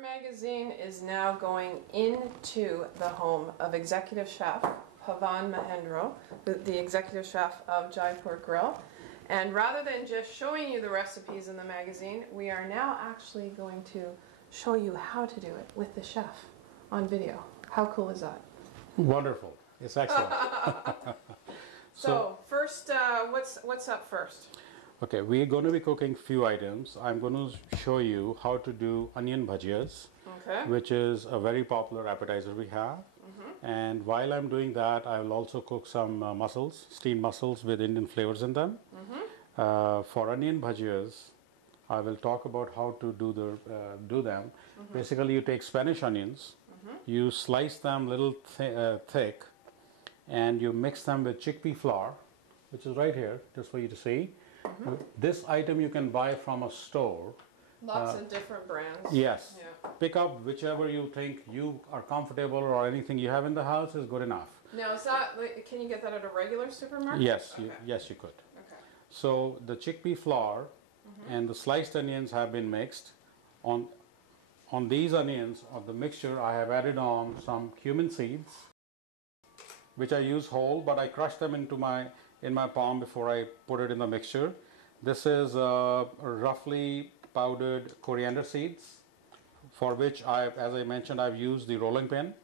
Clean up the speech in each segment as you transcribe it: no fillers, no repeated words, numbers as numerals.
magazine is now going into the home of executive chef Pawan Mahendro, the executive chef of Jaipur Grille. And rather than just showing you the recipes in the magazine, we are now actually going to show you how to do it with the chef on video. How cool is that? Wonderful. It's excellent. So first, what's up first? Okay, we're going to be cooking few items. I'm going to show you how to do onion bhajias, which is a very popular appetizer we have. And while I'm doing that, I will also cook some mussels, steamed mussels with Indian flavors in them. For onion bhajias, I will talk about how to do them. Basically, you take Spanish onions, you slice them little thick, and you mix them with chickpea flour, which is right here, just for you to see. This item you can buy from a store. Lots of different brands. Yes. Yeah. Pick up whichever you think you are comfortable, or anything you have in the house is good enough. Now, is that, can you get that at a regular supermarket? Yes, yes you could. Okay. So the chickpea flour and the sliced onions have been mixed. On these onions, of the mixture, I have added on some cumin seeds, which I use whole, but I crush them in my palm before I put it in the mixture. This is roughly powdered coriander seeds, for which as I mentioned, I've used the rolling pin.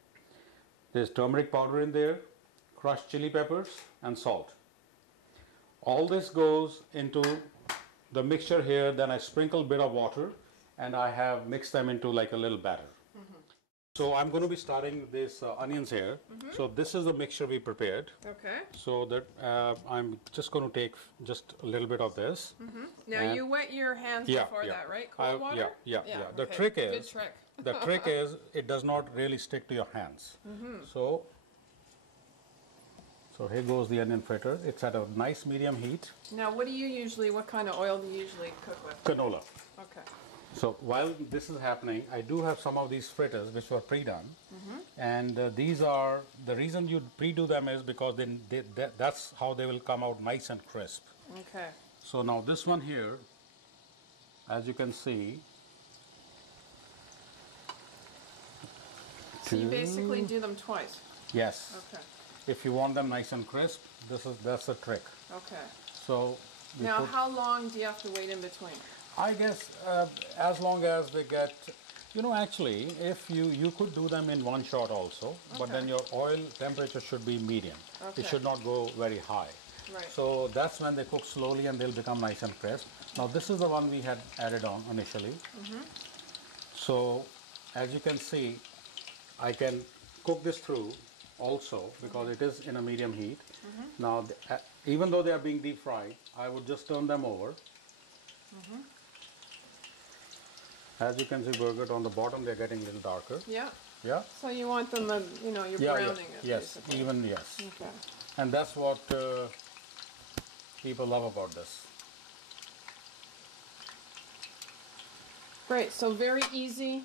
There's turmeric powder in there, crushed chili peppers, and salt. All this goes into the mixture here. Then I sprinkle a bit of water, and I have mixed them into like a little batter. So I'm going to be starting this onions here. So this is the mixture we prepared. Okay. So that I'm just going to take just a little bit of this. Now you wet your hands before that, right? Cold water? Yeah. The trick is, good trick. the trick is it does not really stick to your hands. So here goes the onion fritter. It's at a nice medium heat. Now, what kind of oil do you usually cook with? Canola. Okay. So while this is happening, I do have some of these fritters which were pre-done, and these are the reason you pre-do them is because that's how they will come out nice and crisp. Okay. So now this one here, as you can see. So you basically do them twice. Yes. Okay. If you want them nice and crisp, that's the trick. Okay. So now, how long do you have to wait in between? I guess as long as they get, actually, if you could do them in one shot also, but then your oil temperature should be medium. Okay. It should not go very high. Right. So that's when they cook slowly and they'll become nice and crisp. Now this is the one we had added on initially. So as you can see, I can cook this through also because it is in a medium heat. Now even though they are being deep fried, I would just turn them over. As you can see, Birgit, on the bottom they're getting a little darker. Yeah. Yeah. So you want them, you're browning it. Yes, basically. even yes. Okay. And that's what people love about this. Great. So very easy.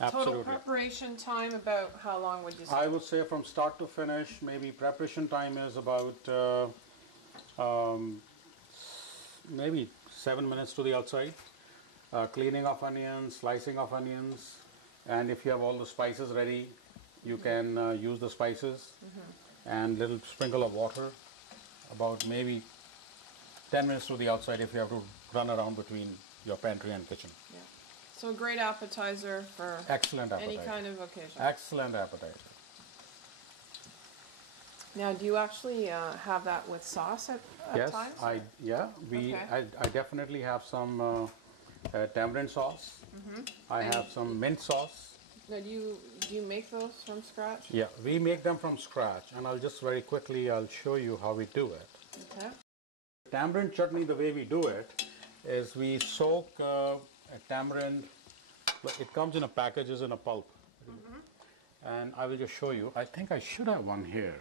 Absolutely. Total preparation time, about how long would you say? I would say from start to finish, maybe preparation time is about maybe 7 minutes to the outside. Cleaning of onions, slicing of onions, and if you have all the spices ready, you can use the spices and little sprinkle of water. About maybe 10 minutes to the outside if you have to run around between your pantry and kitchen. Yeah. So a great appetizer for any kind of occasion. Excellent appetizer. Now, do you actually have that with sauce at times? Yes, I definitely have some tamarind sauce. I have some mint sauce. Now, do you make those from scratch? Yeah, we make them from scratch, and I'll just very quickly show you how we do it. Okay. Tamarind chutney, the way we do it is we soak a tamarind. It comes in a packages in a pulp, and I will just show you. I think I should have one here.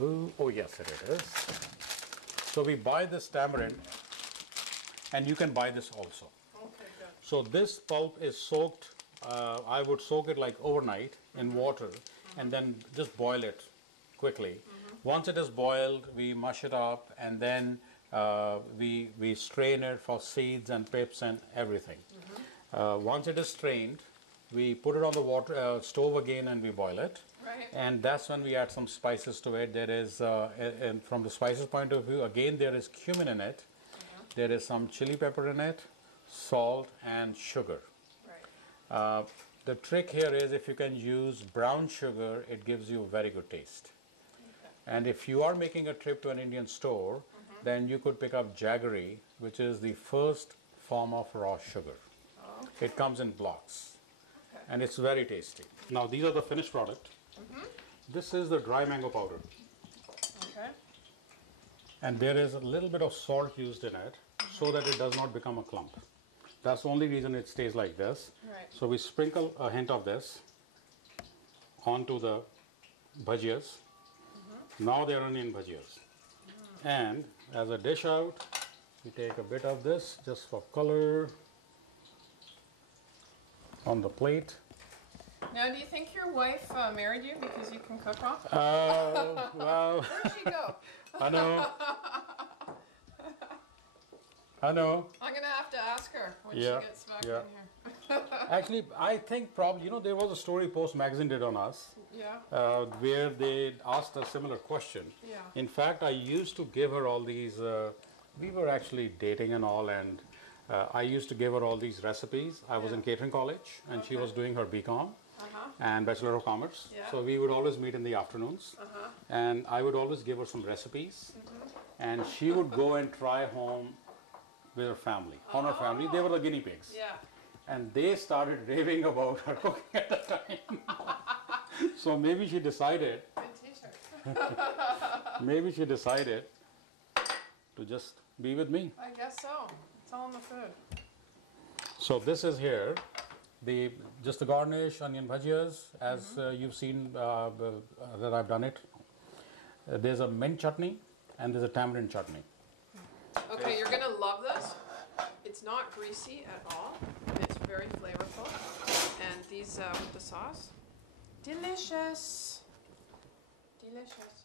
Oh yes, it is. So we buy this tamarind, and you can buy this also. Okay, good. So this pulp is soaked. I would soak it like overnight in water, and then just boil it quickly. Once it is boiled, we mush it up, and then we strain it for seeds and pips and everything. Once it is strained, we put it on the water stove again and we boil it. Right. And that's when we add some spices to it. There is, and from the spices point of view, again there is cumin in it. There is some chili pepper in it, salt and sugar. Right. The trick here is if you can use brown sugar, it gives you a very good taste. Okay. And if you are making a trip to an Indian store, then you could pick up jaggery, which is the first form of raw sugar. Oh, okay. It comes in blocks. Okay. And it's very tasty. Now these are the finished product. This is the dry mango powder. Okay. And there is a little bit of salt used in it so that it does not become a clump. That's the only reason it stays like this. Right. So we sprinkle a hint of this onto the bhajias. Now they are onion bhajias. And as a dish out, we take a bit of this just for color on the plate. Now, do you think your wife married you because you can cook well? Well, Where'd she go? I know. I know. I'm going to have to ask her when Yeah, she gets back yeah. in here. Actually, I think probably, there was a story Post Magazine did on us Yeah. where they asked a similar question. Yeah. In fact, I used to give her all these, we were actually dating and all, and I used to give her all these recipes. I was in catering college, and she was doing her BCom and Bachelor of Commerce. Yeah. So we would always meet in the afternoons, and I would always give her some recipes, and she would go and try home with her family, on her family. They were the guinea pigs. Yeah. And they started raving about her cooking at the time. So maybe she decided, maybe she decided to just be with me. I guess so. It's all in the food. So this is here, just the garnish, onion bhajias, as you've seen that I've done it. There's a mint chutney and there's a tamarind chutney. Okay, you're going to love this. It's not greasy at all. It's very flavorful. And these with the sauce, delicious. Delicious.